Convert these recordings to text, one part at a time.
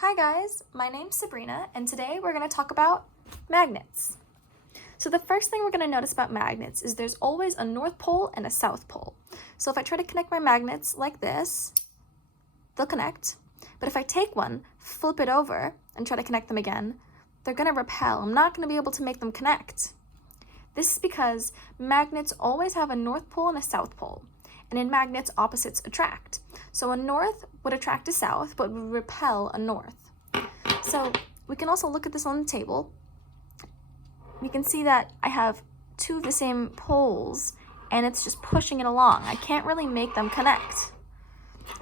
Hi guys, my name's Sabrina, and today we're going to talk about magnets. So the first thing we're going to notice about magnets is there's always a north pole and a south pole. So if I try to connect my magnets like this, they'll connect. But if I take one, flip it over, and try to connect them again, they're going to repel. I'm not going to be able to make them connect. This is because magnets always have a north pole and a south pole. And in magnets, opposites attract. So a north would attract a south, but would repel a north. So we can also look at this on the table. We can see that I have two of the same poles, and it's just pushing it along. I can't really make them connect.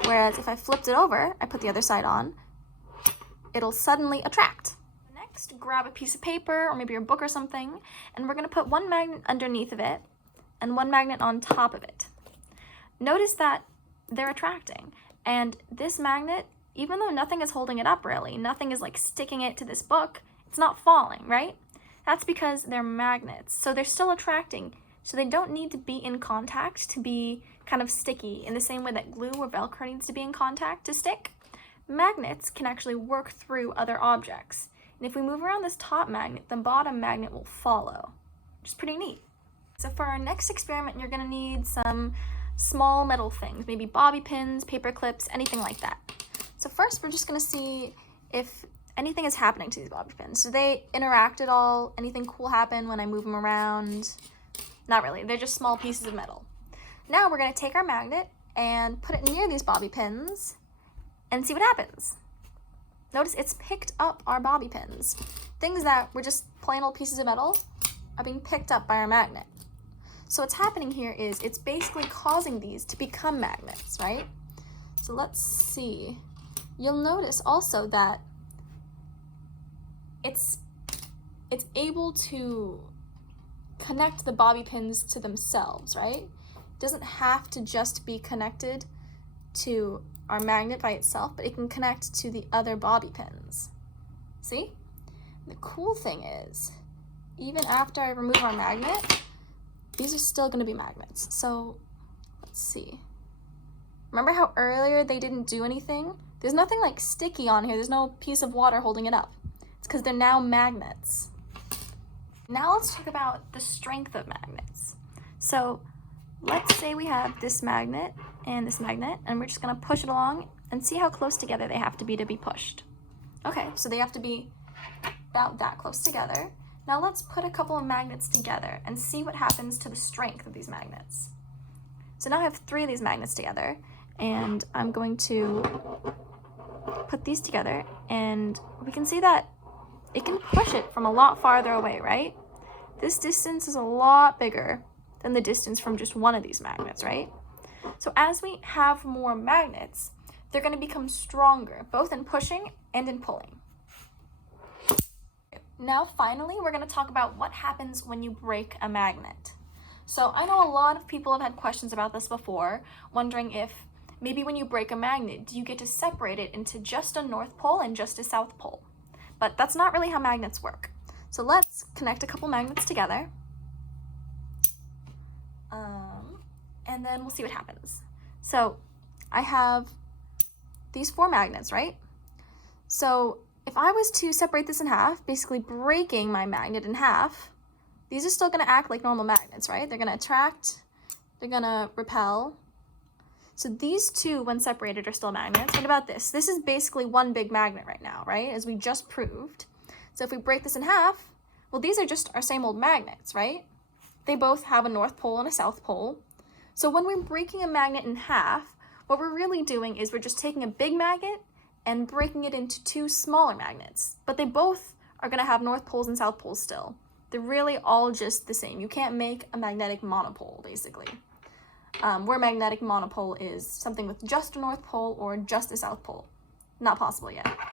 Whereas if I flipped it over, I put the other side on, it'll suddenly attract. Next, grab a piece of paper, or maybe your book or something, and we're gonna put one magnet underneath of it, and one magnet on top of it. Notice that they're attracting, and this magnet, even though nothing is holding it up really, nothing is like sticking it to this book, it's not falling, right? That's because they're magnets, so they're still attracting, so they don't need to be in contact to be kind of sticky in the same way that glue or Velcro needs to be in contact to stick. Magnets can actually work through other objects, and if we move around this top magnet, the bottom magnet will follow, which is pretty neat. So for our next experiment, you're gonna need some small metal things, maybe bobby pins, paper clips, anything like that. So first we're just gonna see if anything is happening to these bobby pins. Do they interact at all? Anything cool happen when I move them around? Not really, they're just small pieces of metal. Now we're gonna take our magnet and put it near these bobby pins and see what happens. Notice it's picked up our bobby pins. Things that were just plain old pieces of metal are being picked up by our magnet. So what's happening here is it's basically causing these to become magnets, right? So let's see. You'll notice also that it's able to connect the bobby pins to themselves, right? It doesn't have to just be connected to our magnet by itself, but it can connect to the other bobby pins. See? The cool thing is, even after I remove our magnet, these are still going to be magnets. So let's see. Remember how earlier they didn't do anything? There's nothing like sticky on here. There's no piece of water holding it up. It's because they're now magnets. Now let's talk about the strength of magnets. So let's say we have this magnet, and we're just going to push it along and see how close together they have to be pushed. Okay, so they have to be about that close together. Now let's put a couple of magnets together and see what happens to the strength of these magnets. So now I have 3 of these magnets together, and I'm going to put these together, and we can see that it can push it from a lot farther away, right? This distance is a lot bigger than the distance from just one of these magnets, right? So as we have more magnets, they're going to become stronger, both in pushing and in pulling. Now, finally, we're going to talk about what happens when you break a magnet. So I know a lot of people have had questions about this before, wondering if maybe when you break a magnet, do you get to separate it into just a north pole and just a south pole? But that's not really how magnets work. So let's connect a couple magnets together, and then we'll see what happens. So I have these 4 magnets, right? So if I was to separate this in half, basically breaking my magnet in half, these are still going to act like normal magnets, right? They're going to attract, they're going to repel. So these 2, when separated, are still magnets. What about this? This is basically one big magnet right now, right? As we just proved. So if we break this in half, well, these are just our same old magnets, right? They both have a north pole and a south pole. So when we're breaking a magnet in half, what we're really doing is we're just taking a big magnet and breaking it into 2 smaller magnets. But they both are going to have north poles and south poles still. They're really all just the same. You can't make a magnetic monopole, basically. Where magnetic monopole is something with just a north pole or just a south pole. Not possible yet.